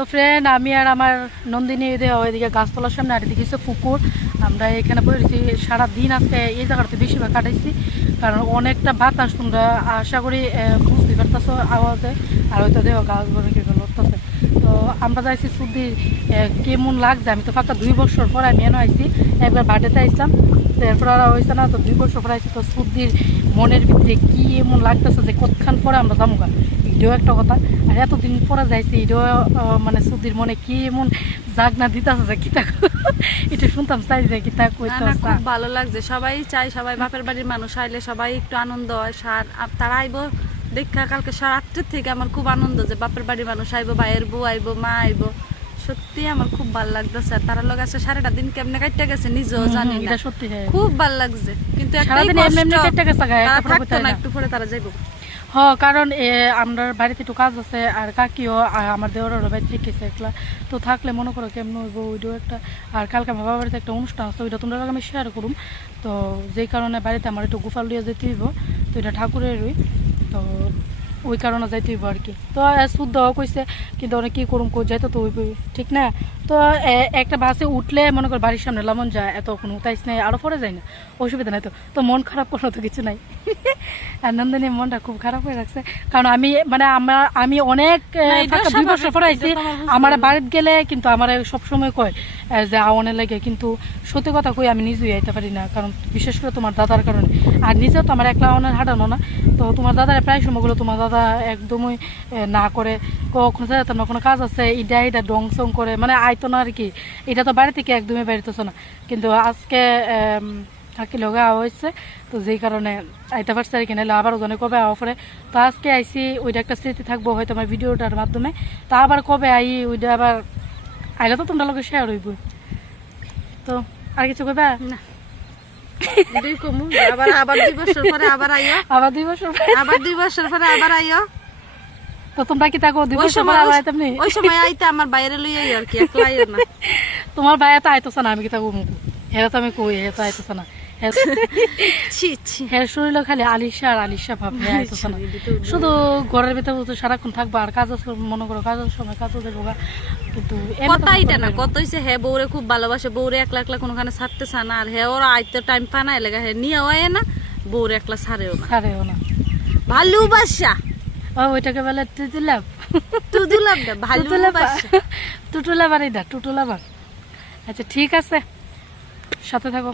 তো ফ্রেন্ড, আমি আর আমার নন্দিনী ওইদিকে গাছতলার সামনে আর এদিকে পুকুর, আমরা এখানে বসেছি সারাদিন। আজকে এই জায়গাটাতে বেশিরভাগ কাটাইছি, কারণ অনেকটা বাতাস, তোমরা আশা করি বুঝতে পারতেছো আওয়াজে, আর হয়তো দেখো গাছগুলো কি লড়তেছে। তো আমরা যাইছি সুদি, কেমন লাগছে। আমি তো ফাঁকা 2 বছর পর আমি এনে আইছি, একবার বার্থডেতে আইসলাম, এরপর আর হয়েছে না, তো 2 বছর পর আইছি। তো সুদির মনের ভিতরে কি এমন লাগতেছে যে কতক্ষণ পরে আমরা যাবো গা, এটাও একটা কথা। আর এতদিন পরে যাইছি, এটাও মানে সুদির মনে কি এমন জাগনা দিতেছে যে কিতা এটা শুনতাম চাই যে কিতা কইতে। খুব ভালো লাগছে, সবাই চাই, সবাই বাপের বাড়ির মানুষ আইলে সবাই একটু আনন্দ হয়। তারা আইবো দেখা কালকে 8:30 থেকে আমার খুব আনন্দ যে বাপের বাড়ির মানুষ আইবো, ভাইয়ের বউ আইবো, মা আইবো। সত্যি আমার খুব ভালো লাগতেছে। তারার লোক আছে সারাটা দিন কেমনে কাটতে গেছে নিজেও জানি না, সত্যি খুব ভালো লাগছে। কিন্তু একটু পরে তারা যাইবো। হ্যাঁ, কারণ আমরা বাড়িতে একটু কাজ আছে, আর কাকিও আমার দেওয়ারও বাড়ি থেকে একলা, তো থাকলে মনে করো কেমন হইব ওইটাও একটা। আর কালকে বাবা বাড়িতে একটা অনুষ্ঠান আছে, ওইটা তোমরা আমি শেয়ার করুম। তো যেই কারণে বাড়িতে আমার একটু গোপাল লিয়ে যেতে হইব, তো এটা ঠাকুরেরই, তো ওই কারণে যাইতে হইব আর কি। তো শুদ্ধ কইছে, কিন্তু অনেক কী করুম যাইতো তো হইব, ঠিক না? তো একটা বাসে উঠলে মনে কর বাড়ির সামনে লামন যায়, এত কোনো তাইস নাই, আরও পরে যায় না, অসুবিধা নাই। তো মন খারাপ কোনো তো কিছু নাই। আর নন্দিনীর মনটা খুব খারাপ হয়ে রাখছে, কারণ আমি অনেক 2 বছর পরে আইছি। আমার বাড়িতে গেলে কিন্তু আমার সবসময় কয় যে আওয়ানের লাগে, কিন্তু সত্যি কথা কই আমি নিজেই আইতে পারি না, কারণ বিশেষ করে তোমার দাদার কারণে। আর নিজেও তো আমার একলা আওয়ানের হাঁটানো না, তো তোমার দাদার প্রায় সময়গুলো তোমার দাদা একদমই না করে, কখনো যেতাম না, কোনো কাজ আছে এটা ডং সং করে, মানে আইতো না আর কি। এটা তো বাড়ি থেকে একদমই বেরোতেছে না, কিন্তু আজকে থাকি লগা হয়েছে, তো যেই কারণে আইতে পারছে আর কি, নাহলে আবার ওজনে কবে আওয়া পরে। তো আজকে আইসি, ওইটা একটা স্মৃতি থাকবো হয়তো আমার ভিডিওটার মাধ্যমে। তা আবার কবে আই ওইটা আবার আইলে তো তোমরা লোকের শেয়ার হইব। তো আর কিছু কবে না, আবার 2 বছর পরে আবার আইও, আবার 2 বছর আবার 2 বছর পরে আবার আইও। তো তোমরা কি থাকো 2 বছর পরে আবার আইতাম নি? ওই সময় আইতে আমার বাইরে লই আইও আর কি, একলা আইও না। তোমার ভাই তো আইতেছে না, আমি কি থাকবো মুখ হেরা, তো আমি কই হেরা তো আইতেছে না। হের শরীর খালি আলিশা আর আলিশা ভাব, আইতেছে না। শুধু ঘরের ভিতরে সারাক্ষণ থাকবো, আর কাজ মনে করো কাজের সময় কাজও দেখবো, কিন্তু কথাইটা না, কত হইছে হে বউরে খুব ভালোবাসে, বউরে একলা একলা কোনোখানে ছাড়তে চায় না। আর হে ওরা আইতে টাইম পায় না, এলাকা হে নিয়েও আয় না, বউরে একলা ছাড়েও না। ভালোবাসা ওইটাকে বলে টুটুলাভ, ভালোবাসা, টুটুলাভ আর এটা টুটুলাভ। আচ্ছা ঠিক আছে, সাথে থাকো।